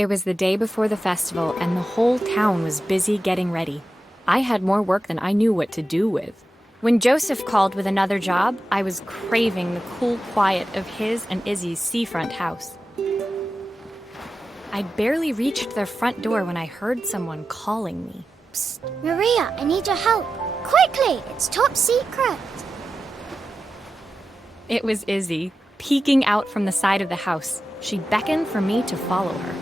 It was the day before the festival, and the whole town was busy getting ready. I had more work than I knew what to do with. When Joseph called with another job, I was craving the cool quiet of his and Izzy's seafront house. I'd barely reached their front door when I heard someone calling me. Psst, Maria, I need your help. Quickly, it's top secret. It was Izzy, peeking out from the side of the house. She beckoned for me to follow her.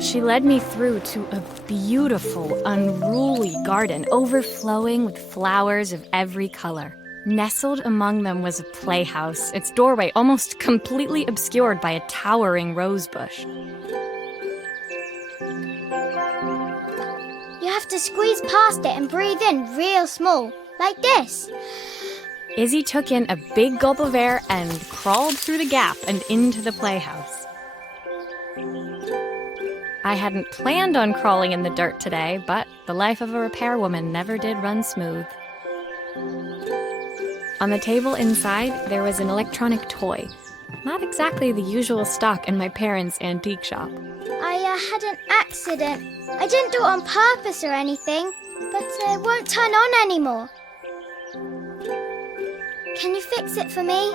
She led me through to a beautiful, unruly garden overflowing with flowers of every color. Nestled among them was a playhouse, its doorway almost completely obscured by a towering rose bush. You have to squeeze past it and breathe in real small, like this. Izzy took in a big gulp of air and crawled through the gap and into the playhouse. I hadn't planned on crawling in the dirt today, but the life of a repairwoman never did run smooth. On the table inside, there was an electronic toy. Not exactly the usual stock in my parents' antique shop. I had an accident. I didn't do it on purpose or anything, but it won't turn on anymore. Can you fix it for me?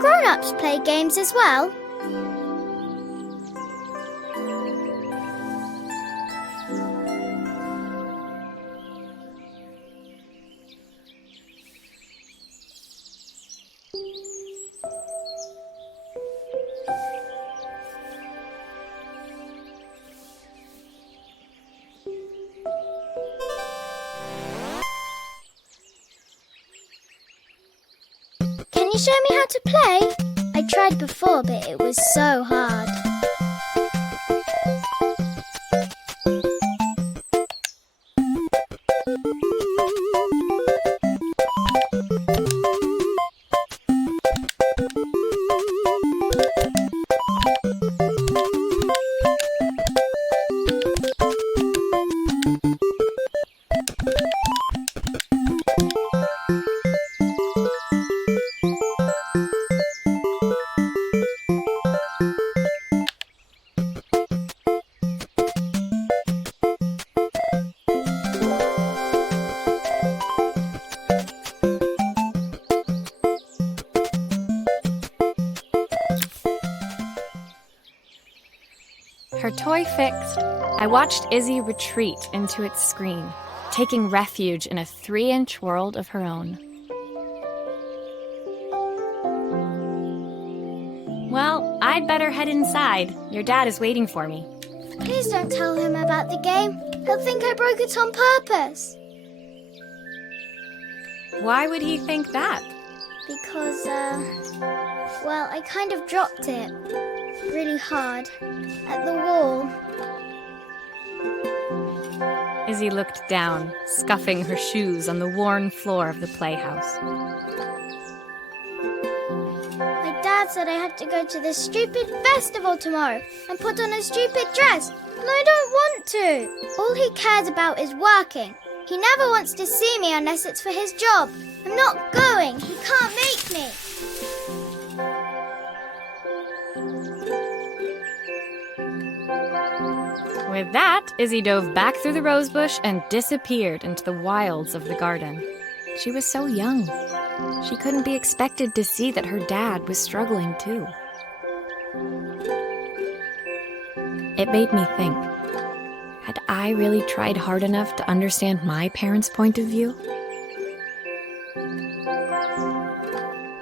grown-ups play games as well? Can you show me how to play? I tried before, but it was so hard. Her toy fixed, I watched Izzy retreat into its screen, taking refuge in a 3-inch world of her own. Well, I'd better head inside. Your dad is waiting for me. Please don't tell him about the game. He'll think I broke it on purpose. Why would he think that? Because, well, I kind of dropped it really hard at the wall. Izzy looked down, scuffing her shoes on the worn floor of the playhouse. My dad said I had to go to this stupid festival tomorrow and put on a stupid dress, and I don't want to. All he cares about is working. He never wants to see me unless it's for his job. I'm not going. He can't make me. With that, Izzy dove back through the rosebush and disappeared into the wilds of the garden. She was so young. She couldn't be expected to see that her dad was struggling too. It made me think, had I really tried hard enough to understand my parents' point of view?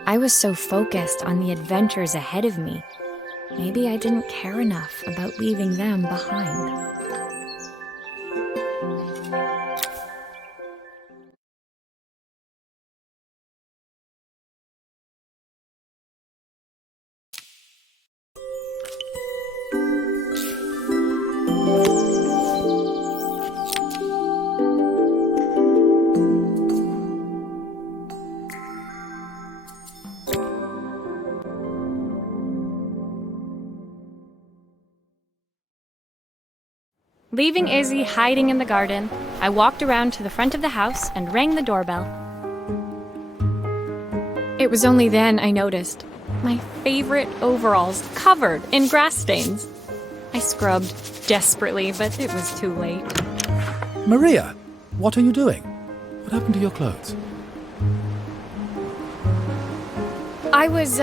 I was so focused on the adventures ahead of me. Maybe I didn't care enough about leaving them behind. Leaving Izzy hiding in the garden, I walked around to the front of the house and rang the doorbell. It was only then I noticed my favorite overalls covered in grass stains. I scrubbed desperately, but it was too late. Maria, what are you doing? What happened to your clothes? I was,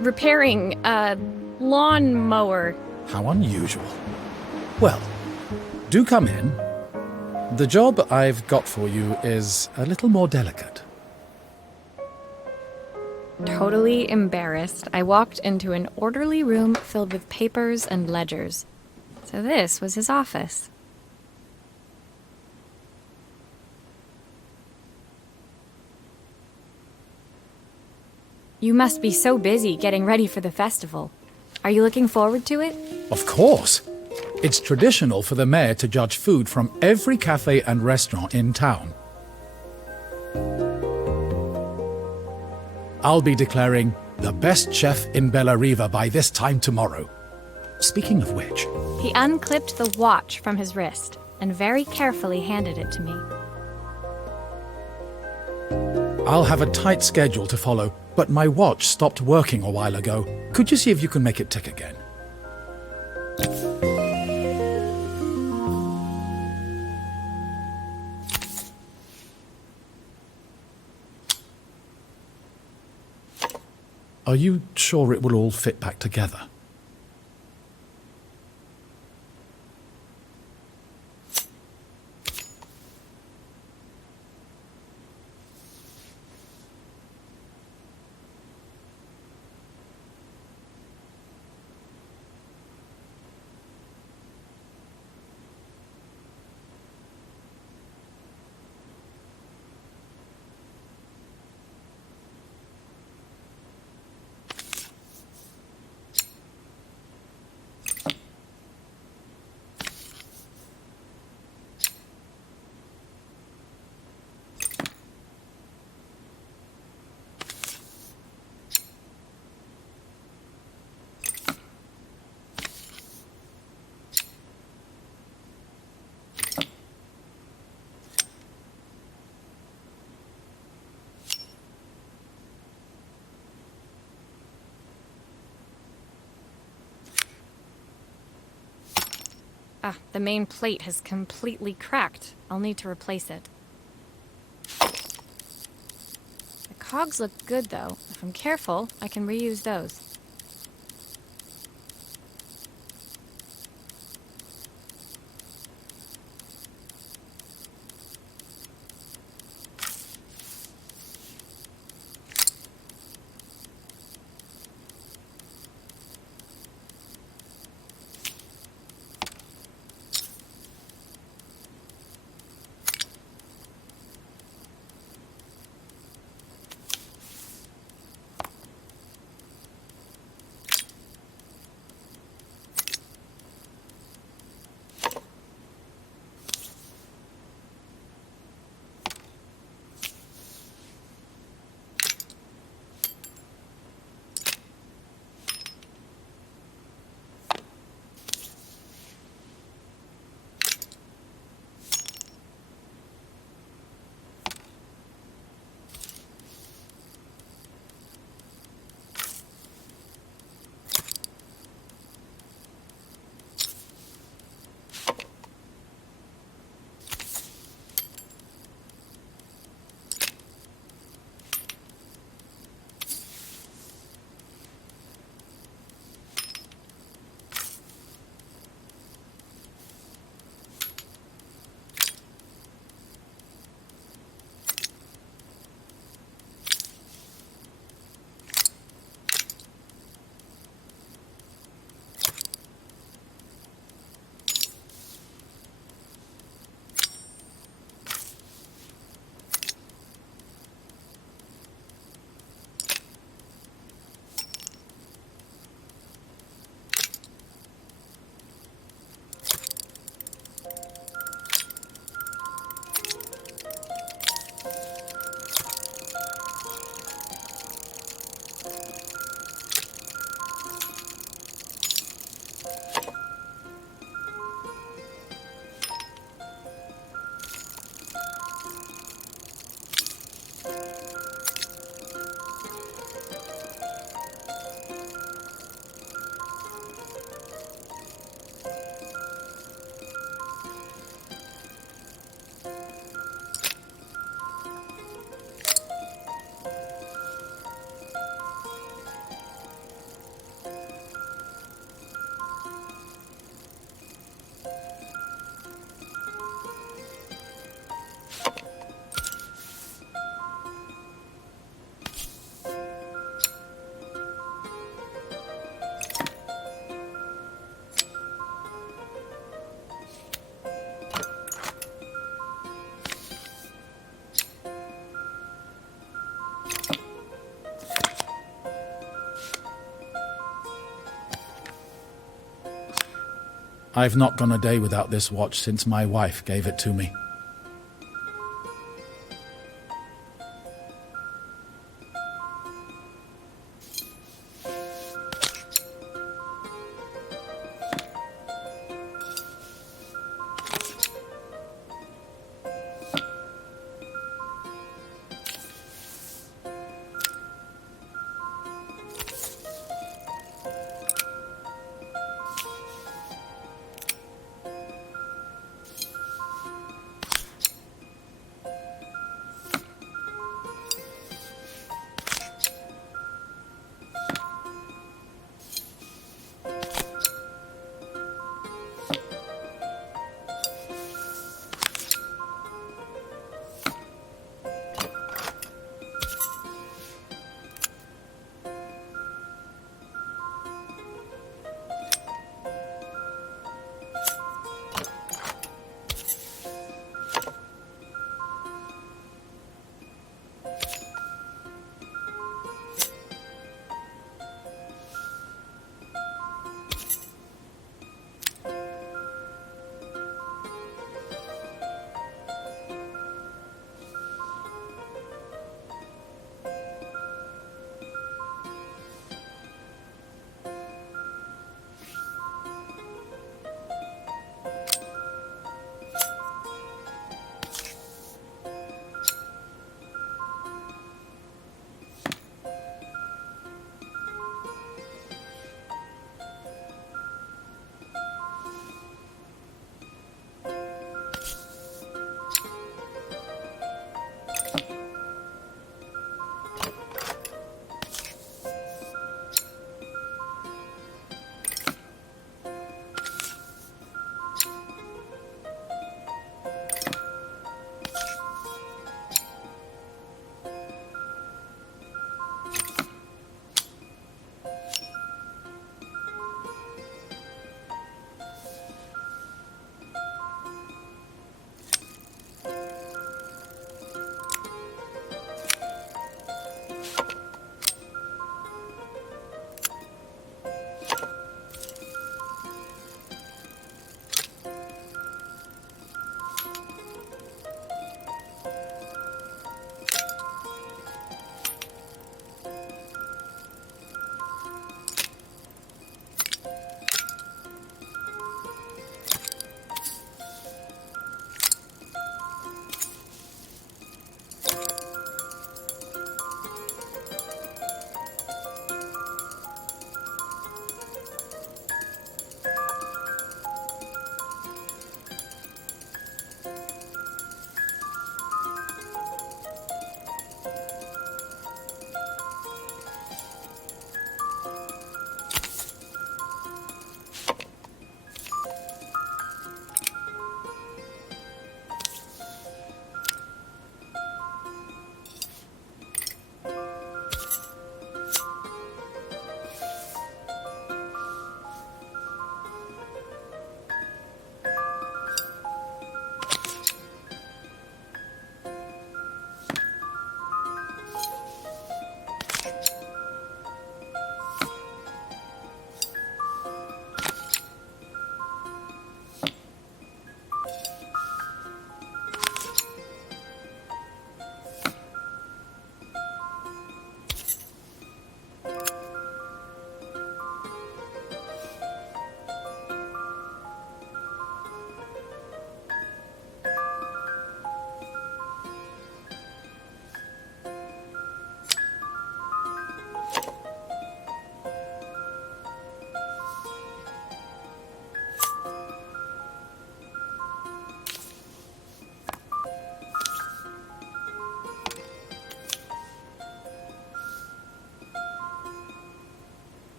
repairing a lawnmower. How unusual. Well, do come in. The job I've got for you is a little more delicate. Totally embarrassed, I walked into an orderly room filled with papers and ledgers. So this was his office. You must be so busy getting ready for the festival. Are you looking forward to it? Of course. It's traditional for the mayor to judge food from every cafe and restaurant in town. I'll be declaring the best chef in Bella Riva by this time tomorrow. Speaking of which... He unclipped the watch from his wrist and very carefully handed it to me. I'll have a tight schedule to follow, but my watch stopped working a while ago. Could you see if you can make it tick again? Are you sure it will all fit back together? Ah, the main plate has completely cracked. I'll need to replace it. The cogs look good, though. If I'm careful, I can reuse those. I've not gone a day without this watch since my wife gave it to me.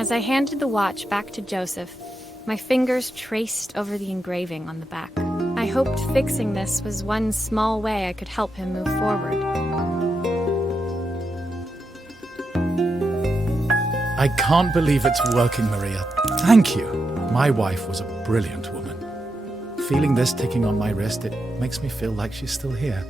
As I handed the watch back to Joseph, my fingers traced over the engraving on the back. I hoped fixing this was one small way I could help him move forward. I can't believe it's working, Maria. Thank you. My wife was a brilliant woman. Feeling this ticking on my wrist, it makes me feel like she's still here.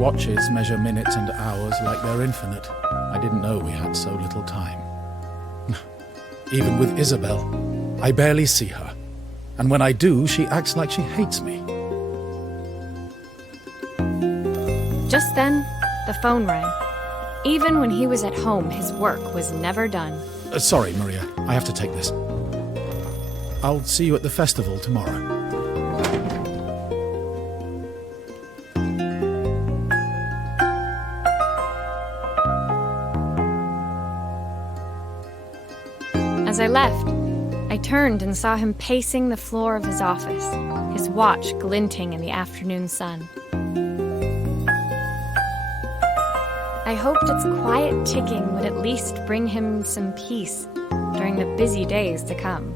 Watches measure minutes and hours like they're infinite. I didn't know we had so little time. Even with Isabel, I barely see her. And when I do, she acts like she hates me. Just then, the phone rang. Even when he was at home, his work was never done. Sorry, Maria. I have to take this. I'll see you at the festival tomorrow. As I left, I turned and saw him pacing the floor of his office, his watch glinting in the afternoon sun. I hoped its quiet ticking would at least bring him some peace during the busy days to come.